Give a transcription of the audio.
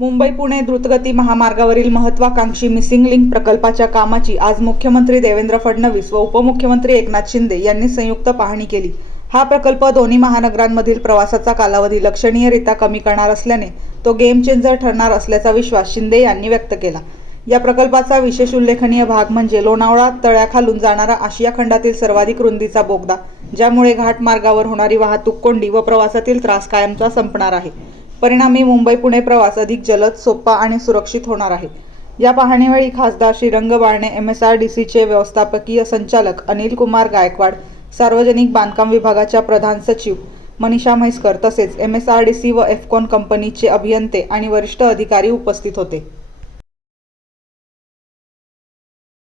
मुंबई पुणे द्रुतगती महामार्गावरील महत्त्वाकांक्षी मिसिंग लिंक प्रकल्पाच्या कामाची आज मुख्यमंत्री देवेंद्र फडणवीस व उपमुख्यमंत्री एकनाथ शिंदे यांनी संयुक्त पाहणी केली. हा प्रकल्प दोन्ही महानगरांमधील प्रवासाचा कालावधी लक्षणीयरित्या कमी करणार असल्याने तो गेम चेंजर ठरणार असल्याचा विश्वास शिंदे यांनी व्यक्त केला. या प्रकल्पाचा विशेष उल्लेखनीय भाग म्हणजे लोणावळा तळ्याखालून जाणारा आशिया खंडातील सर्वाधिक रुंदीचा बोगदा ज्यामुळे घाटमार्गावर होणारी वाहतूक कोंडी व प्रवासातील त्रास कायमचा संपणार आहे. परिणामी मुंबई पुणे प्रवास अधिक जलद सोपा आणि सुरक्षित होणार आहे. या पाहणीवेळी खासदार Shrirang Barne M S R D सीचे व्यवस्थापकीय संचालक अनिल कुमार गायकवाड सार्वजनिक बांधकाम विभागाच्या प्रधान सचिव मनीषा म्हैसकर तसेच M S R D C व एफकॉन कंपनीचे अभियंते आणि वरिष्ठ अधिकारी उपस्थित होते.